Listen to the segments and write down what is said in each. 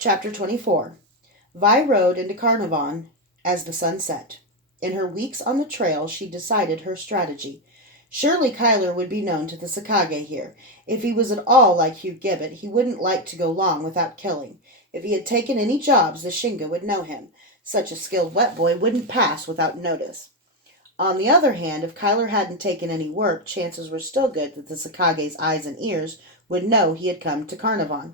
Chapter 24. Vi rode into Carnavan as the sun set. In her weeks on the trail, she decided her strategy. Surely Kyler would be known to the Sakage here. If he was at all like Hugh Gibbet, he wouldn't like to go long without killing. If he had taken any jobs, the Shinga would know him. Such a skilled wet boy wouldn't pass without notice. On the other hand, if Kyler hadn't taken any work, chances were still good that the Sakage's eyes and ears would know he had come to Carnavan.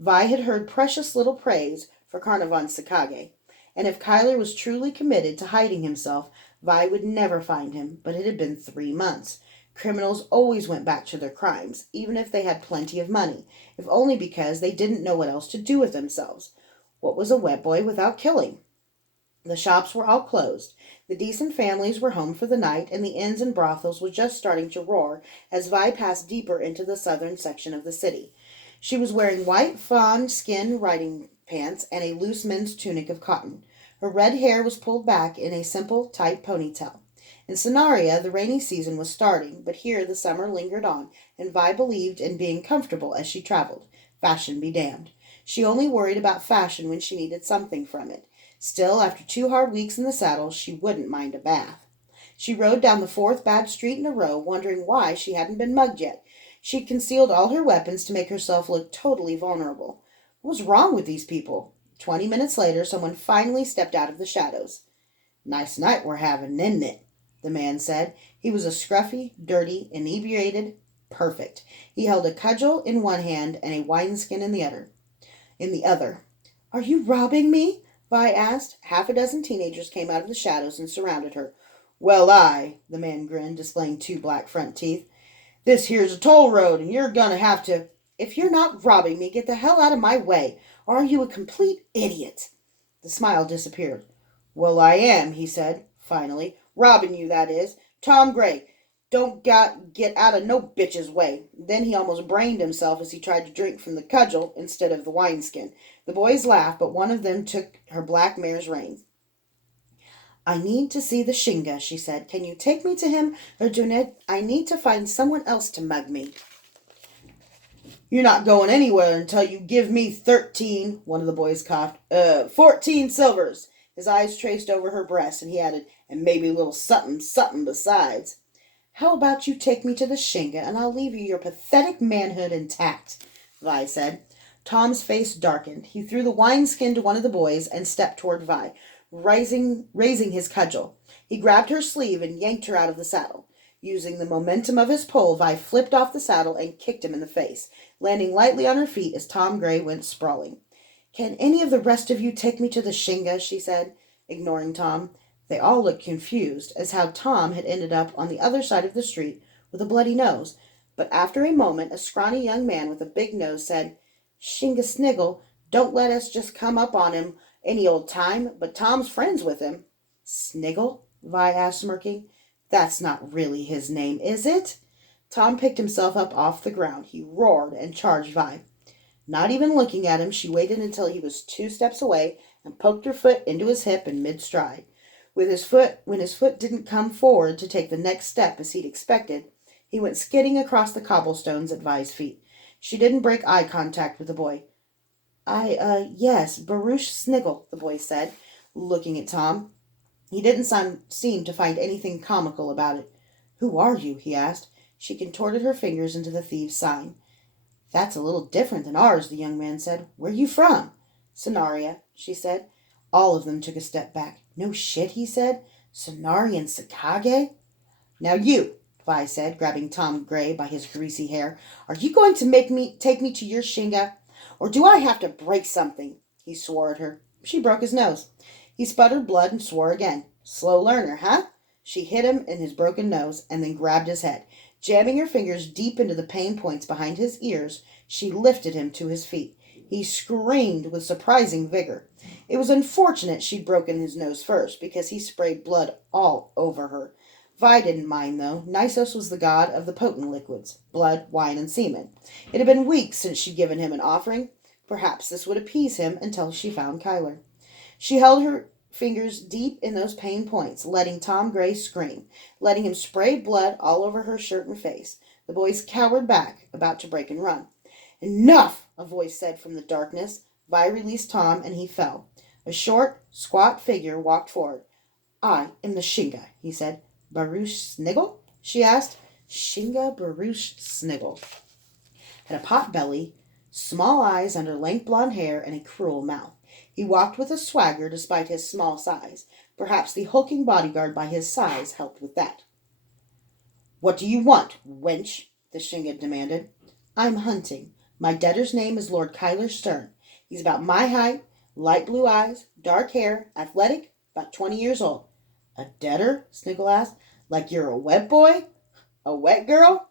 Vi had heard precious little praise for Carnavan Sakage, and if Kyler was truly committed to hiding himself, Vi would never find him, but it had been 3 months. Criminals always went back to their crimes, even if they had plenty of money, if only because they didn't know what else to do with themselves. What was a wet boy without killing? The shops were all closed. The decent families were home for the night, and the inns and brothels were just starting to roar as Vi passed deeper into the southern section of the city. She was wearing white fawn skin riding pants and a loose men's tunic of cotton. Her red hair was pulled back in a simple, tight ponytail. In Scenaria, the rainy season was starting, but here the summer lingered on, and Vi believed in being comfortable as she traveled. Fashion be damned. She only worried about fashion when she needed something from it. Still, after 2 hard weeks in the saddle, she wouldn't mind a bath. She rode down the fourth bad street in a row, wondering why she hadn't been mugged yet. She'd concealed all her weapons to make herself look totally vulnerable. What was wrong with these people? 20 minutes later, someone finally stepped out of the shadows. "Nice night we're having, isn't it?" the man said. He was a scruffy, dirty, inebriated, perfect. He held a cudgel in one hand and a wineskin in the other. "Are you robbing me?" Vi asked. Half a dozen teenagers came out of the shadows and surrounded her. "Well, the man grinned, displaying two black front teeth. "This here's a toll road, and you're gonna have to—" "If you're not robbing me, get the hell out of my way. Or are you a complete idiot?" The smile disappeared. "Well, I am," he said, finally. "Robbing you, that is. Tom Gray. Don't get out of no bitch's way." Then he almost brained himself as he tried to drink from the cudgel instead of the wineskin. The boys laughed, but one of them took her black mare's reins. "I need to see the Shinga," she said. "Can you take me to him, or I need to find someone else to mug me?" "You're not going anywhere until you give me 13, one of the boys coughed. 14 silvers. His eyes traced over her breast, and he added, "and maybe a little something, something besides." "How about you take me to the Shinga, and I'll leave you your pathetic manhood intact," Vi said. Tom's face darkened. He threw the wineskin to one of the boys and stepped toward Vi, raising his cudgel. He grabbed her sleeve and yanked her out of the saddle. Using the momentum of his pole, Vi flipped off the saddle and kicked him in the face, landing lightly on her feet as Tom Gray went sprawling. "Can any of the rest of you take me to the Shinga?" she said, ignoring Tom. They all looked confused as how Tom had ended up on the other side of the street with a bloody nose. But after a moment, a scrawny young man with a big nose said, "Shinga Sniggle, don't let us just come up on him any old time, but Tom's friends with him." "Sniggle?" Vi asked, smirking. "That's not really his name, is it?" Tom picked himself up off the ground. He roared and charged Vi. Not even looking at him, she waited until he was 2 steps away and poked her foot into his hip in mid-stride. When his foot didn't come forward to take the next step as he'd expected, he went skidding across the cobblestones at Vi's feet. She didn't break eye contact with the boy. Yes, Baruch Sniggle," the boy said, looking at Tom. He didn't seem to find anything comical about it. "Who are you?" he asked. She contorted her fingers into the thieves' sign. "That's a little different than ours," the young man said. "Where you from?" "Scenaria," she said. All of them took a step back. "No shit," he said. "Scenarian Sakage?" "Now you," Vi said, grabbing Tom Gray by his greasy hair. "Are you going to take me to your Shinga? Or do I have to break something?" He swore at her. She broke his nose. He sputtered blood and swore again. "Slow learner, huh?" She hit him in his broken nose and then grabbed his head. Jamming her fingers deep into the pain points behind his ears, she lifted him to his feet. He screamed with surprising vigor. It was unfortunate she'd broken his nose first, because he sprayed blood all over her. Vi didn't mind, though. Nisos was the god of the potent liquids, blood, wine, and semen. It had been weeks since she'd given him an offering. Perhaps this would appease him until she found Kyler. She held her fingers deep in those pain points, letting Tom Gray scream, letting him spray blood all over her shirt and face. The boys cowered back, about to break and run. "Enough!" a voice said from the darkness. Vi released Tom, and he fell. A short, squat figure walked forward. I am the Shinga, he said. Baruch Sniggle? She asked. Shinga Baruch Sniggle had a pot belly, small eyes under lank blonde hair, and a cruel mouth. He walked with a swagger despite his small size. Perhaps the hulking bodyguard by his size helped with that. What do you want, wench? The Shinga demanded. I'm hunting. My debtor's name is Lord Kyler Stern. He's about my height, light blue eyes, dark hair, athletic, about 20 years old. A debtor? Sniggle asked. Like you're a wet boy? A wet girl?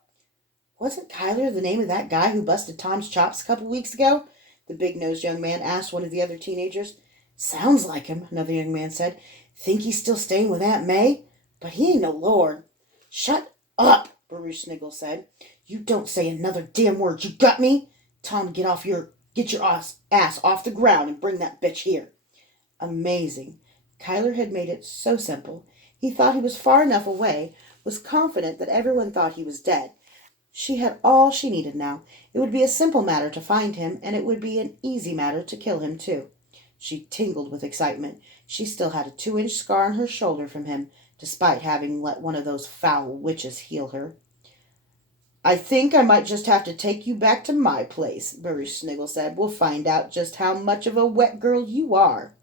Wasn't Kyler the name of that guy who busted Tom's chops a couple weeks ago? The big-nosed young man asked one of the other teenagers. Sounds like him, another young man said. Think he's still staying with Aunt May? But he ain't no lord. Shut up, Baruch Sniggle said. You don't say another damn word, you got me? Tom, get your ass off the ground and bring that bitch here. Amazing. Kyler had made it so simple. He thought he was far enough away, was confident that everyone thought he was dead. She had all she needed now. It would be a simple matter to find him, and it would be an easy matter to kill him, too. She tingled with excitement. She still had a 2-inch scar on her shoulder from him, despite having let one of those foul witches heal her. I think I might just have to take you back to my place, Baruch Sniggle said. We'll find out just how much of a wet girl you are.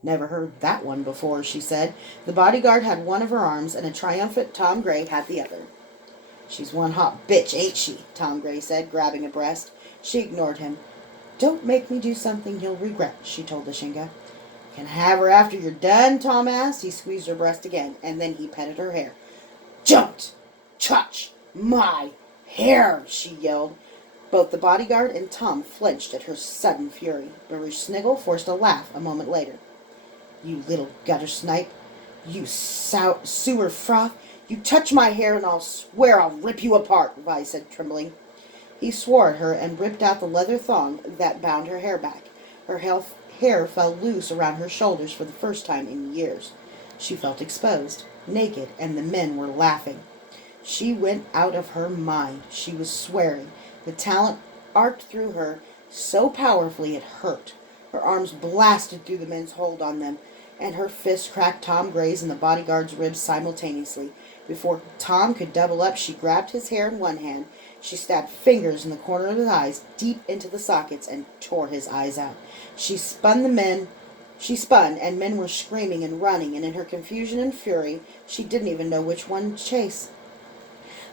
Never heard that one before, she said. The bodyguard had one of her arms, and a triumphant Tom Gray had the other. She's one hot bitch, ain't she? Tom Gray said, grabbing a breast. She ignored him. Don't make me do something you'll regret, she told the Shinga. Can I have her after you're done? Tom asked. He squeezed her breast again, and then he petted her hair. Don't touch my hair, she yelled. Both the bodyguard and Tom flinched at her sudden fury. Baruch Sniggle forced a laugh a moment later. You little gutter snipe. You sewer froth. You touch my hair and I'll swear I'll rip you apart, Vi said, trembling. He swore at her and ripped out the leather thong that bound her hair back. Her hair fell loose around her shoulders for the first time in years. She felt exposed, naked, and the men were laughing. She went out of her mind. She was swearing. The talent arced through her so powerfully it hurt. Her arms blasted through the men's hold on them, and her fists cracked Tom Gray's and the bodyguard's ribs simultaneously. Before Tom could double up, she grabbed his hair in one hand. She stabbed fingers in the corner of his eyes, deep into the sockets, and tore his eyes out. She spun, and men were screaming and running, and in her confusion and fury, she didn't even know which one to chase.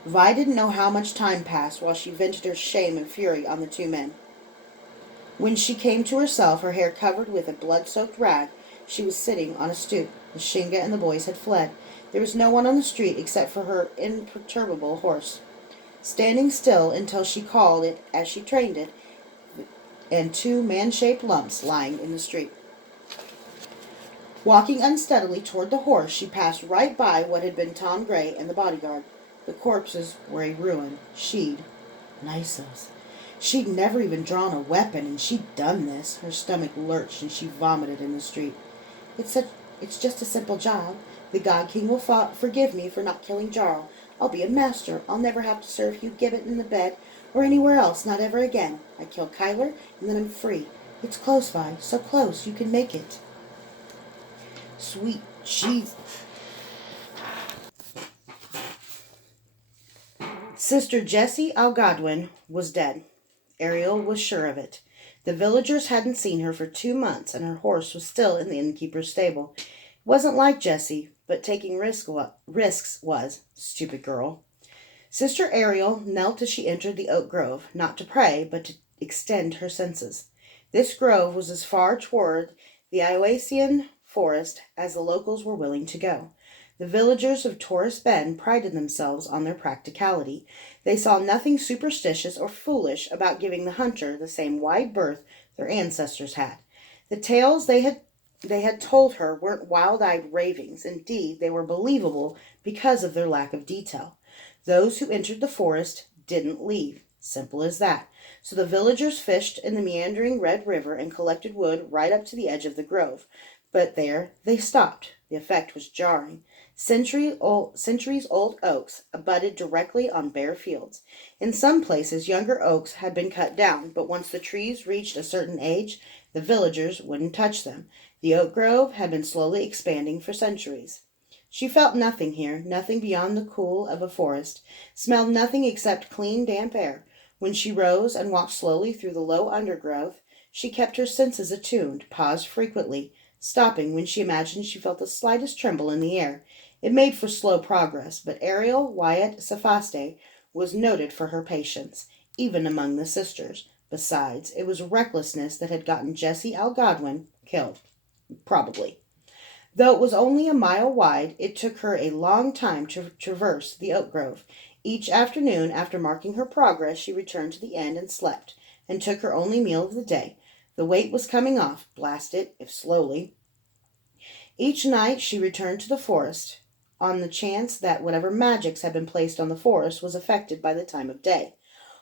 Vi didn't know how much time passed while she vented her shame and fury on the two men. When she came to herself, her hair covered with a blood-soaked rag, she was sitting on a stoop. The Shinga and the boys had fled. There was no one on the street except for her imperturbable horse, standing still until she called it as she trained it, and 2 man-shaped lumps lying in the street. Walking unsteadily toward the horse, she passed right by what had been Tom Gray and the bodyguard. The corpses were a ruin. She'd never even drawn a weapon, and she'd done this. Her stomach lurched, and she vomited in the street. It's just a simple job. The God King will forgive me for not killing Jarl. I'll be a master. I'll never have to serve Hugh Gibbet in the bed or anywhere else, not ever again. I kill Kyler, and then I'm free. It's close, Vi, so close you can make it. Sweet Jesus. Sister Jessie Algodwin was dead. Ariel was sure of it. The villagers hadn't seen her for 2 months, and her horse was still in the innkeeper's stable. It wasn't like Jessie, but taking risks was. Stupid girl. Sister Ariel knelt as she entered the oak grove, not to pray, but to extend her senses. This grove was as far toward the Iowasian forest as the locals were willing to go. The villagers of Taurus Bend prided themselves on their practicality. They saw nothing superstitious or foolish about giving the hunter the same wide berth their ancestors had. The tales they had told her weren't wild-eyed ravings. Indeed, they were believable because of their lack of detail. Those who entered the forest didn't leave. Simple as that. So the villagers fished in the meandering Red River and collected wood right up to the edge of the grove. But there they stopped. The effect was jarring. Centuries-old oaks abutted directly on bare fields. In some places, younger oaks had been cut down, but once the trees reached a certain age, the villagers wouldn't touch them. The oak grove had been slowly expanding for centuries. She felt nothing here, nothing beyond the cool of a forest, smelled nothing except clean, damp air. When she rose and walked slowly through the low undergrowth, she kept her senses attuned, paused frequently, stopping when she imagined she felt the slightest tremble in the air. It made for slow progress, but Ariel Wyatt Sephaste was noted for her patience, even among the sisters. Besides, it was recklessness that had gotten Jessie Al Godwin killed, probably. Though it was only a mile wide, it took her a long time to traverse the oak grove. Each afternoon, after marking her progress, she returned to the end and slept, and took her only meal of the day. The weight was coming off, blast it, if slowly. Each night she returned to the forest, on the chance that whatever magics had been placed on the forest was affected by the time of day.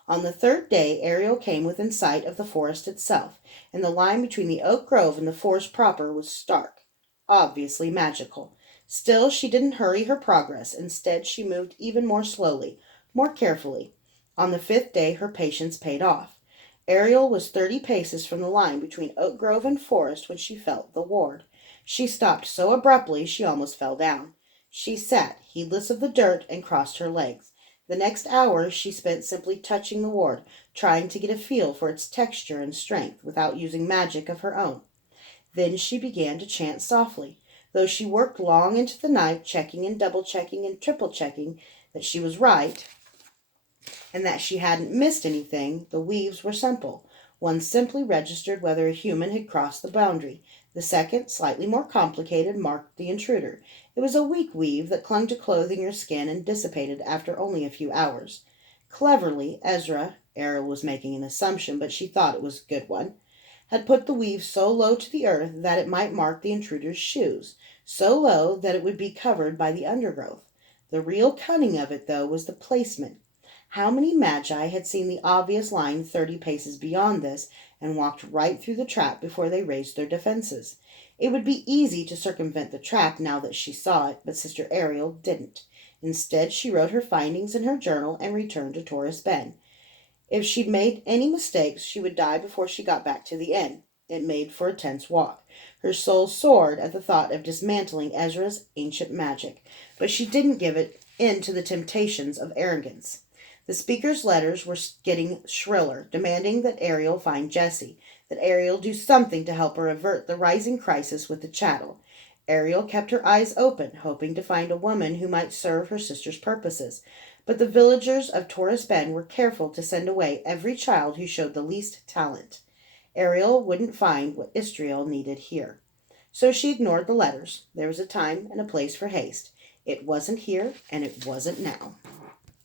On the third day Ariel came within sight of the forest itself, and the line between the oak grove and the forest proper was stark, obviously magical. Still, she didn't hurry her progress. Instead, she moved even more slowly, more carefully. On the fifth day her patience paid off. Ariel was 30 paces from the line between oak grove and forest when she felt the ward. She stopped so abruptly she almost fell down. She sat, heedless of the dirt, and crossed her legs. The next hour she spent simply touching the ward, trying to get a feel for its texture and strength without using magic of her own. Then she began to chant softly. Though she worked long into the night, checking and double-checking and triple-checking that she was right and that she hadn't missed anything, the weaves were simple. One simply registered whether a human had crossed the boundary. The second, slightly more complicated, marked the intruder. It was a weak weave that clung to clothing or skin and dissipated after only a few hours. Cleverly, Ariel was making an assumption, but she thought it was a good one, had put the weave so low to the earth that it might mark the intruder's shoes, so low that it would be covered by the undergrowth. The real cunning of it, though, was the placement. How many magi had seen the obvious line 30 paces beyond this and walked right through the trap before they raised their defenses? It would be easy to circumvent the trap now that she saw it, but Sister Ariel didn't. Instead, she wrote her findings in her journal and returned to Taurus Bend. If she'd made any mistakes, she would die before she got back to the inn. It made for a tense walk. Her soul soared at the thought of dismantling Ezra's ancient magic, but she didn't give in to the temptations of arrogance. The speaker's letters were getting shriller, demanding that Ariel find Jessie, that Ariel do something to help her avert the rising crisis with the chattel. Ariel kept her eyes open, hoping to find a woman who might serve her sister's purposes. But the villagers of Taurus Bend were careful to send away every child who showed the least talent. Ariel wouldn't find what Israel needed here. So she ignored the letters. There was a time and a place for haste. It wasn't here, and it wasn't now.